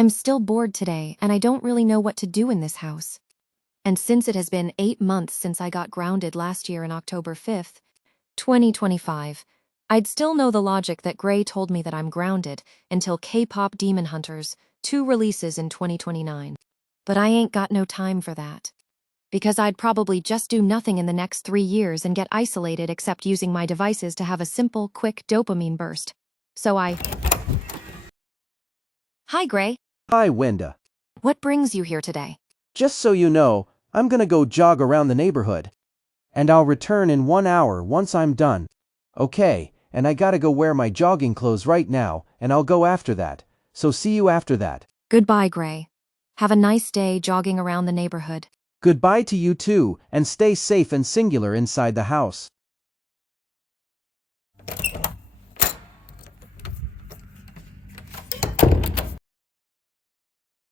I'm still bored today, and I don't really know what to do in this house. And since it has been 8 months since I got grounded last year in October 5th, 2025, I'd still know the logic that Gray told me that I'm grounded until K-pop Demon Hunters 2 releases in 2029. But I ain't got no time for that. Because I'd probably just do nothing in the next 3 years and get isolated except using my devices to have a simple, quick dopamine burst. So Hi, Gray. Hi, Wenda. What brings you here today? Just so you know, I'm gonna go jog around the neighborhood. And I'll return in 1 hour once I'm done. Okay, and I gotta go wear my jogging clothes right now, and I'll go after that. So see you after that. Goodbye, Gray. Have a nice day jogging around the neighborhood. Goodbye to you too, and stay safe and singular inside the house.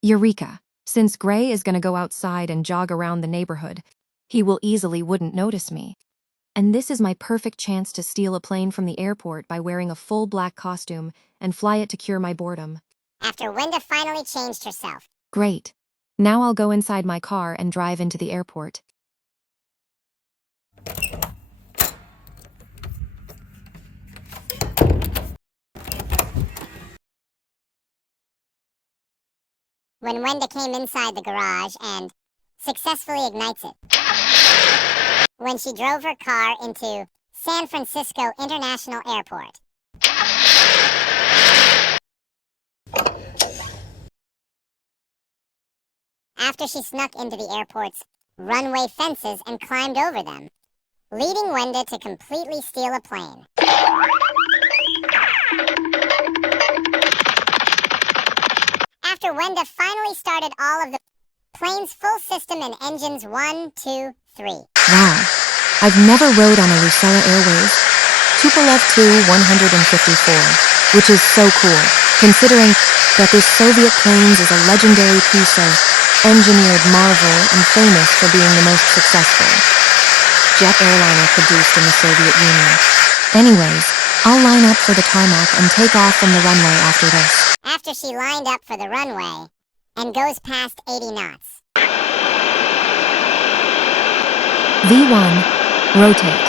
Eureka! Since Gray is gonna go outside and jog around the neighborhood, he will easily wouldn't notice me. And this is my perfect chance to steal a plane from the airport by wearing a full black costume and fly it to cure my boredom. After Wenda finally changed herself. Great. Now I'll go inside my car and drive into the airport. When Wenda came inside the garage and successfully ignites it. When she drove her car into San Francisco International Airport. After she snuck into the airport's runway fences and climbed over them, leading Wenda to completely steal a plane. After Wenda finally started all of the plane's full system and engines 1, 2, 3. Wow. I've never rode on a Lucella Airways Tupolev Tu-154, which is so cool, considering that this Soviet planes is a legendary piece of engineered marvel and famous for being the most successful jet airliner produced in the Soviet Union. Anyways, I'll line up for the tarmac and take off from the runway after this. After she lined up for the runway and goes past 80 knots. V1, rotate.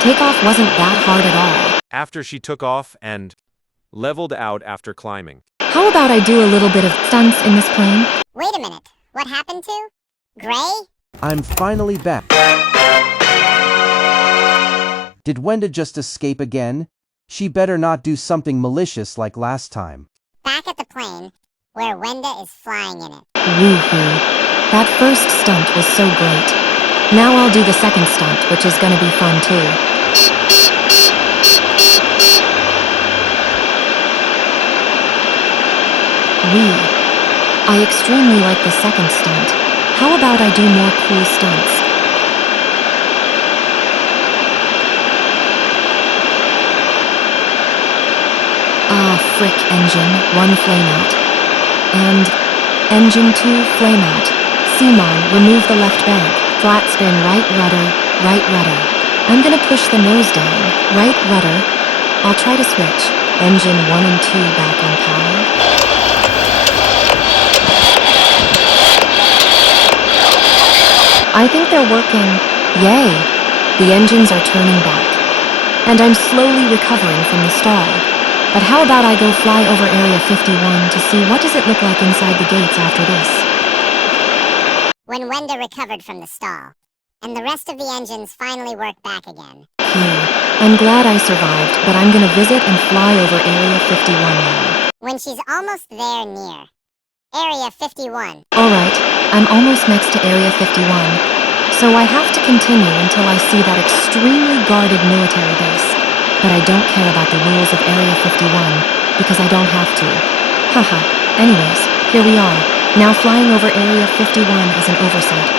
Takeoff wasn't that hard at all. After she took off and leveled out after climbing. How about I do a little bit of stunts in this plane? Wait a minute, what happened to Gray? I'm finally back. Did Wenda just escape again? She better not do something malicious like last time. Back at the plane, where Wenda is flying in it. Woohoo. That first stunt was so great. Now I'll do the second stunt, which is gonna be fun too. I extremely like the second stunt. How about I do more cool stunts? Ah, frick, engine, 1 flame out. And engine 2, flame out. Simon, remove the left bank. Flat spin, right rudder, right rudder. I'm gonna push the nose down, right rudder. I'll try to switch. Engine 1 and 2 back on power. I think they're working. Yay! The engines are turning back. And I'm slowly recovering from the stall. But how about I go fly over Area 51 to see what does it look like inside the gates after this? When Wenda recovered from the stall, and the rest of the engines finally worked back again. I'm glad I survived, but I'm gonna visit and fly over Area 51 now. When she's almost there near Area 51. Alright, I'm almost next to Area 51, so I have to continue until I see that extremely guarded military base. But I don't care about the rules of Area 51, because I don't have to. Haha, anyways, here we are, now flying over Area 51 as an oversight.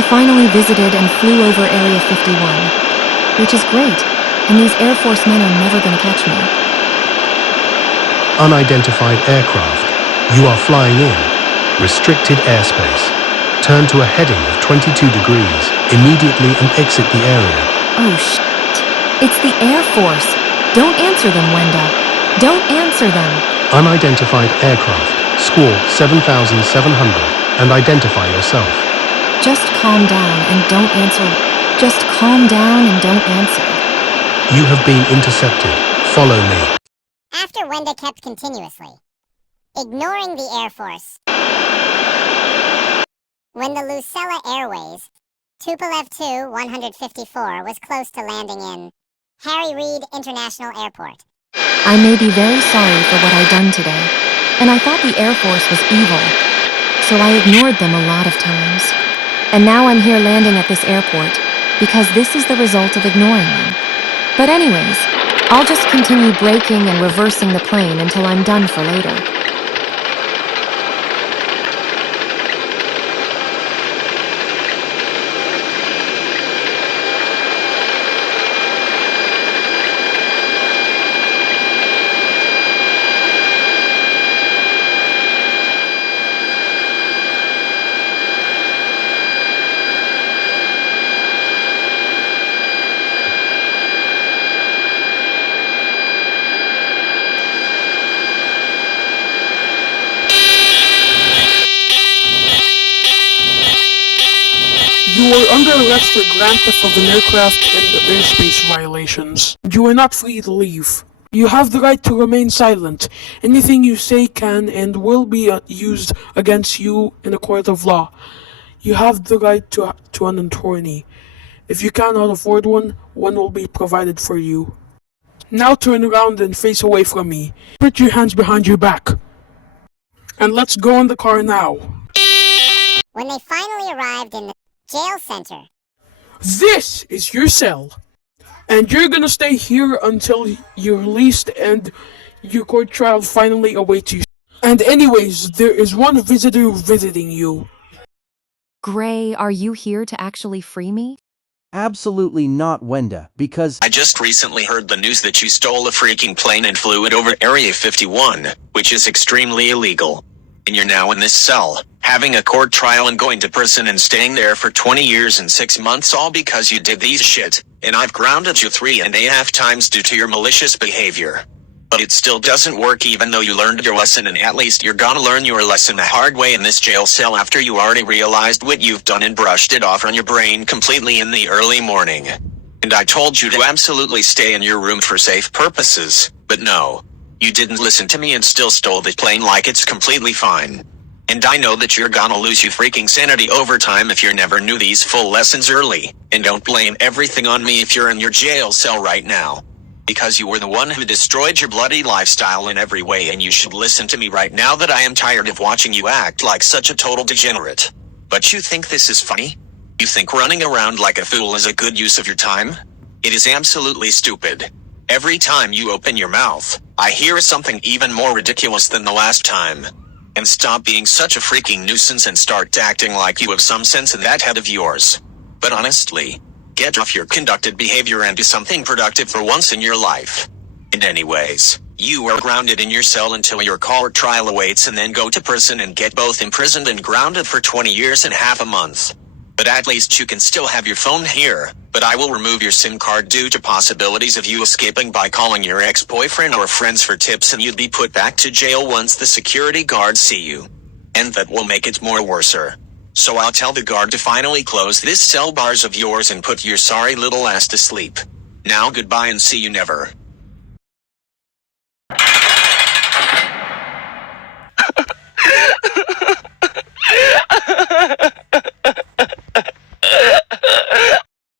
I finally visited and flew over Area 51, which is great, and these Air Force men are never going to catch me. Unidentified aircraft. You are flying in. Restricted airspace. Turn to a heading of 22 degrees immediately and exit the area. Oh shit. It's the Air Force. Don't answer them, Wenda. Don't answer them. Unidentified aircraft. Squawk 7700 and identify yourself. Just calm down and don't answer. Just calm down and don't answer. You have been intercepted. Follow me. After Wenda kept continuously ignoring the Air Force, when the Lucella Airways Tupolev Tu-154 was close to landing in Harry Reid International Airport. I may be very sorry for what I done today, and I thought the Air Force was evil, so I ignored them a lot of times. And now I'm here landing at this airport because this is the result of ignoring them. But anyways, I'll just continue braking and reversing the plane until I'm done for later. You are under arrest for grand theft of an aircraft and airspace violations. You are not free to leave. You have the right to remain silent. Anything you say can and will be used against you in a court of law. You have the right to an attorney. If you cannot afford one, one will be provided for you. Now turn around and face away from me. Put your hands behind your back. And let's go in the car now. When they finally arrived in the jail center, This is your cell. And you're gonna stay here until you're released and your court trial finally awaits you. And anyways, there is one visitor visiting you. Gray, are you here to actually free me? Absolutely not, Wenda, because I just recently heard the news that you stole a freaking plane and flew it over Area 51, which is extremely illegal. And you're now in this cell, having a court trial and going to prison and staying there for 20 years and 6 months, all because you did these shit. And I've grounded you 3.5 times due to your malicious behavior. But it still doesn't work even though you learned your lesson, and at least you're gonna learn your lesson the hard way in this jail cell after you already realized what you've done and brushed it off on your brain completely in the early morning. And I told you to absolutely stay in your room for safe purposes, but no. You didn't listen to me and still stole the plane like it's completely fine. And I know that you're gonna lose your freaking sanity over time if you never knew these full lessons early. And don't blame everything on me if you're in your jail cell right now. Because you were the one who destroyed your bloody lifestyle in every way, and you should listen to me right now that I am tired of watching you act like such a total degenerate. But you think this is funny? You think running around like a fool is a good use of your time? It is absolutely stupid. Every time you open your mouth, I hear something even more ridiculous than the last time. And stop being such a freaking nuisance and start acting like you have some sense in that head of yours. But honestly, get off your conducted behavior and do something productive for once in your life. And anyways, you are grounded in your cell until your court trial awaits, and then go to prison and get both imprisoned and grounded for 20 years and half a month. But at least you can still have your phone here, but I will remove your SIM card due to possibilities of you escaping by calling your ex-boyfriend or friends for tips, and you'd be put back to jail once the security guards see you. And that will make it more worser. So I'll tell the guard to finally close this cell bars of yours and put your sorry little ass to sleep. Now goodbye and see you never.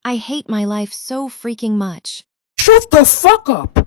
I hate my life so freaking much. Shut the fuck up!